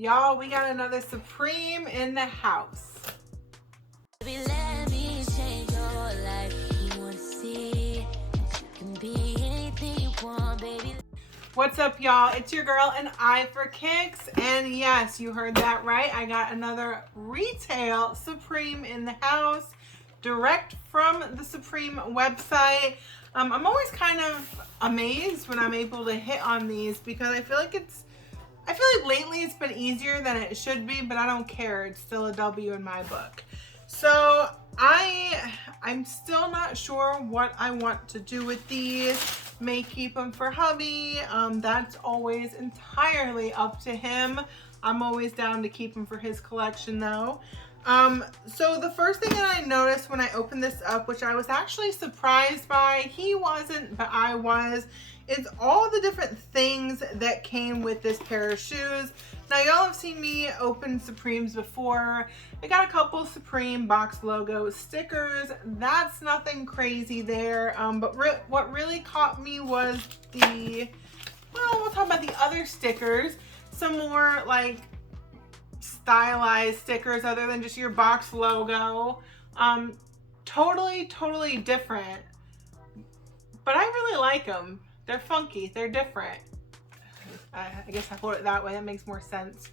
Y'all, we got another Supreme in the house. Baby, let me change your life. You wanna see that you can be anything you want, baby. What's up, y'all? It's your girl AnEyeIVKicks, and yes, you heard that right. I got another retail Supreme in the house, direct from the Supreme website. I'm always kind of amazed when I'm able to hit on these because I feel like lately it's been easier than it should be, but I don't care. It's still a W in my book. So I'm still not sure what I want to do with these. May keep them for hubby. That's always entirely up to him. I'm always down to keep them for his collection though. So the first thing that I noticed when I opened this up, which I was actually surprised by, he wasn't, but I was, is all the different things that came with this pair of shoes. Now y'all have seen me open Supremes before. I got a couple Supreme box logo stickers. That's nothing crazy there. But what really caught me was we'll talk about the other stickers. Some more like stylized stickers other than just your box logo. Totally different. But I really like them. They're funky, they're different. I guess I hold it that way, that makes more sense.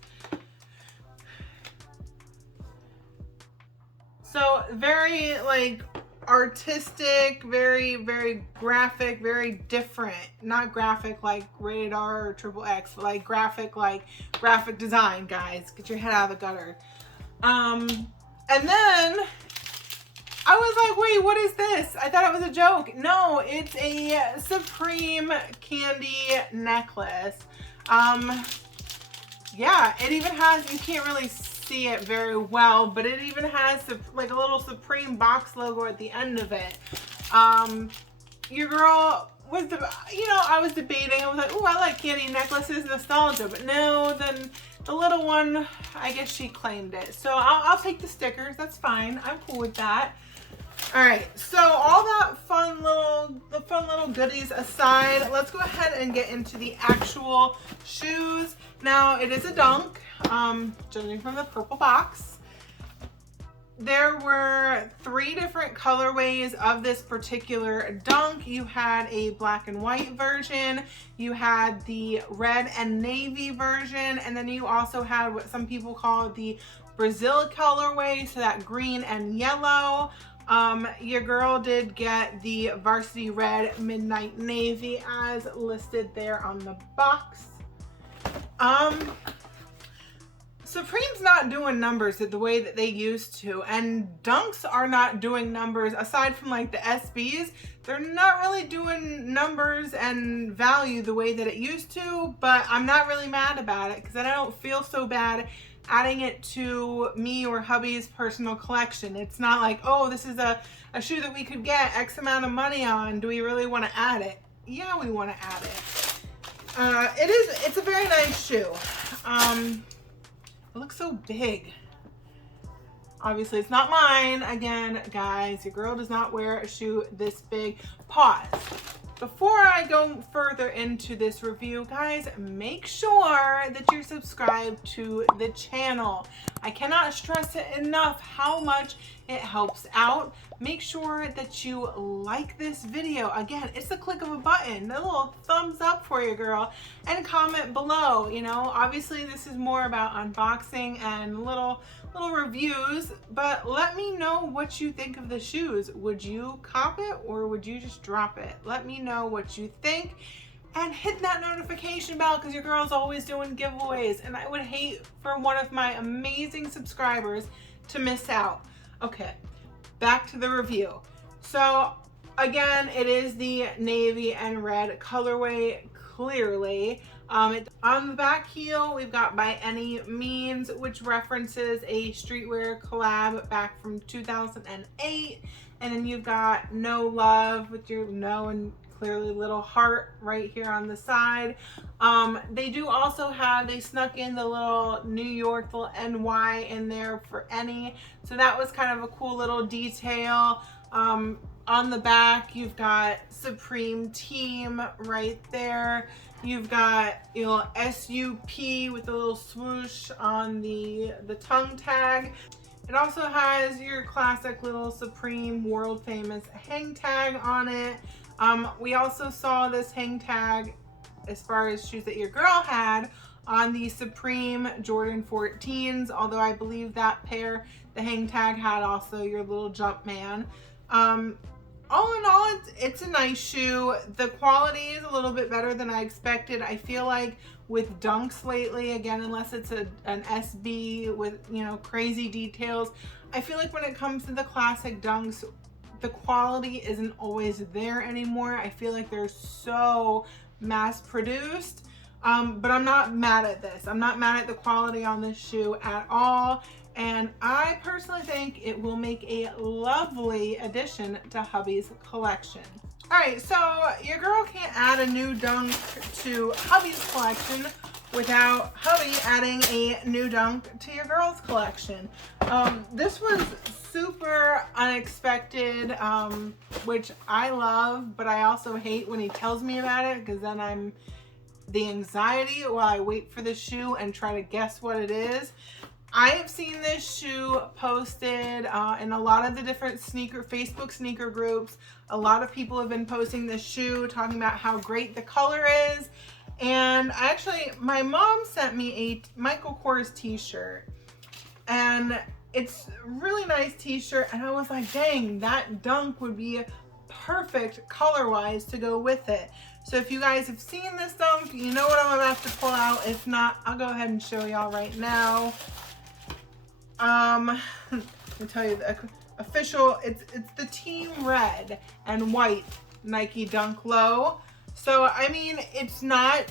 So very like artistic, very graphic, very different. Not graphic like rated R or XXX, but like graphic design, guys. Get your head out of the gutter. And then I was like, wait, what is this? I thought it was a joke. No, it's a Supreme candy necklace. Yeah, it even has, you can't really see it very well, but it even has like a little Supreme box logo at the end of it. Your girl was, I was debating. I was like, oh, I like candy necklaces, nostalgia, but no, then the little one, I guess she claimed it. So I'll take the stickers. That's fine. I'm cool with that. All right, so all that fun little goodies aside, let's go ahead and get into the actual shoes. Now it is a dunk, judging from the purple box. There were 3 different colorways of this particular dunk. You had a black and white version, you had the red and navy version, and then you also had what some people call the Brazil colorway, so that green and yellow. Your girl did get the varsity red midnight navy as listed there on the box. Supreme's not doing numbers the way that they used to, and dunks are not doing numbers aside from like the SBs. They're not really doing numbers and value the way that it used to, but I'm not really mad about it because I don't feel so bad adding it to me or hubby's personal collection. It's not like, oh, this is a shoe that we could get X amount of money on. Do we really want to add it? Yeah, we want to add it. It's a very nice shoe. It looks so big. Obviously, it's not mine. Again, guys, your girl does not wear a shoe this big. Pause. Before I go further into this review, guys, make sure that you're subscribed to the channel. I cannot stress it enough how much it helps out. Make sure that you like this video. Again, it's the click of a button, a little thumbs up for you, girl, and comment below. Obviously this is more about unboxing and little reviews, but let me know what you think of the shoes. Would you cop it or would you just drop it? Let me know what you think, and hit that notification bell because your girl's always doing giveaways, and I would hate for one of my amazing subscribers to miss out. Okay, back to the review. So again, it is the navy and red colorway, clearly. On the back heel, we've got By Any Means, which references a streetwear collab back from 2008. And then you've got No Love with your no and clearly little heart right here on the side. They do also have, they snuck in the little New York, little NY in there for any. So that was kind of a cool little detail. On the back, you've got Supreme Team right there. You've got your SUP with a little swoosh on the tongue tag. It also has your classic little Supreme world famous hang tag on it. We also saw this hang tag as far as shoes that your girl had on the Supreme Jordan 14s, although I believe that pair, the hang tag had also your little Jumpman. All in all, it's a nice shoe. The quality is a little bit better than I expected. I feel like with Dunks lately, again, unless it's an SB with, you know, crazy details, I feel like when it comes to the classic Dunks, the quality isn't always there anymore. I feel like they're so mass produced. But I'm not mad at this. I'm not mad at the quality on this shoe at all. And I personally think it will make a lovely addition to hubby's collection. All right, so your girl can't add a new dunk to hubby's collection without hubby adding a new dunk to your girl's collection. This was super unexpected, which I love, but I also hate when he tells me about it, because then I'm the anxiety while I wait for the shoe and try to guess what it is. I have seen this shoe posted in a lot of the different Facebook sneaker groups. A lot of people have been posting this shoe, talking about how great the color is. And my mom sent me a Michael Kors t-shirt. And it's a really nice t-shirt. And I was like, dang, that dunk would be perfect color-wise to go with it. So if you guys have seen this dunk, you know what I'm about to pull out. If not, I'll go ahead and show y'all right now. Let me tell you the official, it's the team red and white Nike Dunk Low. So I mean, it's not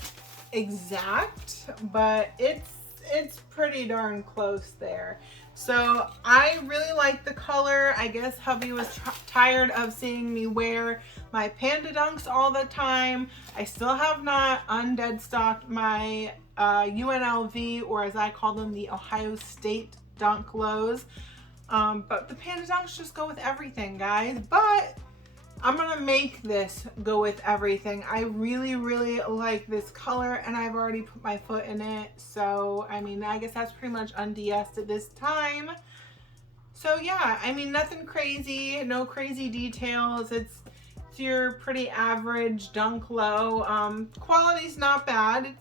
exact, but it's pretty darn close there. So I really like the color. I guess hubby was tired of seeing me wear my Panda Dunks all the time. I still have not undead stocked my UNLV, or as I call them, the Ohio State Dunk Lows. But the Panda Dunks just go with everything, guys. But I'm gonna make this go with everything. I really, really like this color, and I've already put my foot in it. So, I mean, I guess that's pretty much undressed at this time. So yeah, I mean, nothing crazy, no crazy details. It's your pretty average Dunk Low. Quality's not bad.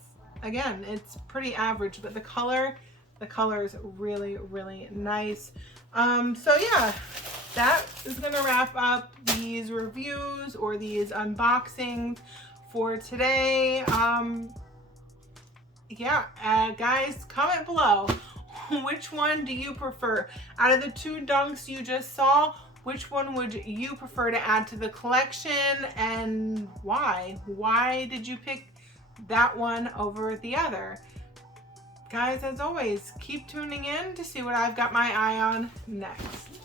It's pretty average, but the color is really, really nice. So yeah, that is gonna wrap up these reviews or these unboxings for today. Guys, comment below. Which one do you prefer? Out of the two dunks you just saw, which one would you prefer to add to the collection, and why? Why did you pick that one over the other? Guys, as always, keep tuning in to see what I've got my eye on next.